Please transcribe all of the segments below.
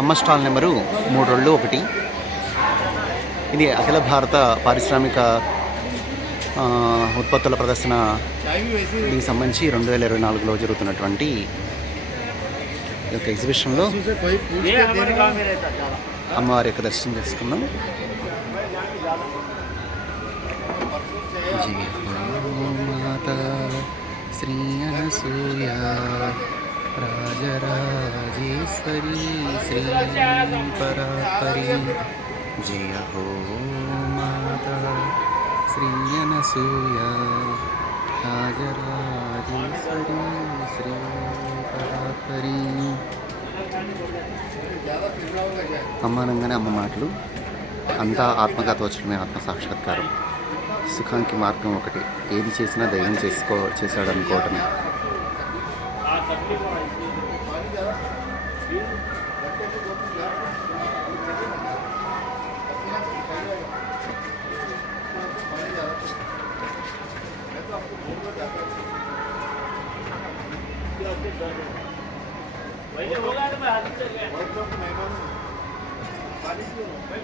అమ్మ stall number 321. ఇది అఖిల భారత పారిశ్రామిక ఉత్పత్తుల ప్రదర్శన దీనికి సంబంధించి 2024లో జరుగుతున్నటువంటి ఈ యొక్క ఎగ్జిబిషన్లో అమ్మవారి యొక్క దర్శనం చేసుకుందాం. జయ మాత శ్రీ అనసూయ రాజరాజేశ్వరి శ్రీ పరాపరి. జయ హో మాత శ్రీ అనసూయ రాజరాజేశ్వరి శ్రీ పరాపరి. అమ్మానంగానే అమ్మ మాటలు, అంతా ఆత్మగా తోచడమే ఆత్మ సాక్షాత్కారం. సుఖానికి మార్గం ఒకటి, ఏది చేసినా దైవం చేశాడు అనుకోవటమే.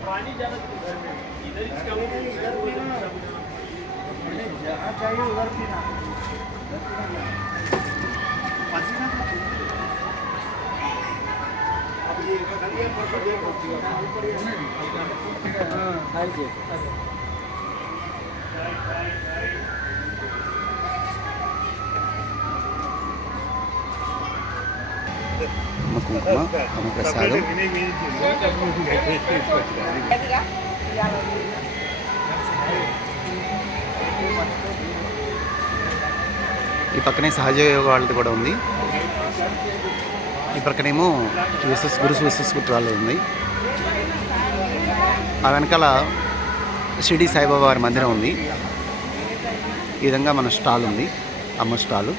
पानी ज्यादा घर में इधर जहाँ चाहिए उधर पीना. अब ये అమ్మ కుంకుమ, అమ్మ ప్రసాదం. ఈ పక్కనే సహజ యోగ వాళ్ళది కూడా ఉంది. ఈ పక్కనేమో గురు విశ్వస్పుత్రాలు ఉంది. ఆ వెనకాల షిరిడి సాయిబాబా వారి మందిరం ఉంది. ఈ విధంగా మన స్టాల్ ఉంది, అమ్మ స్టాలు.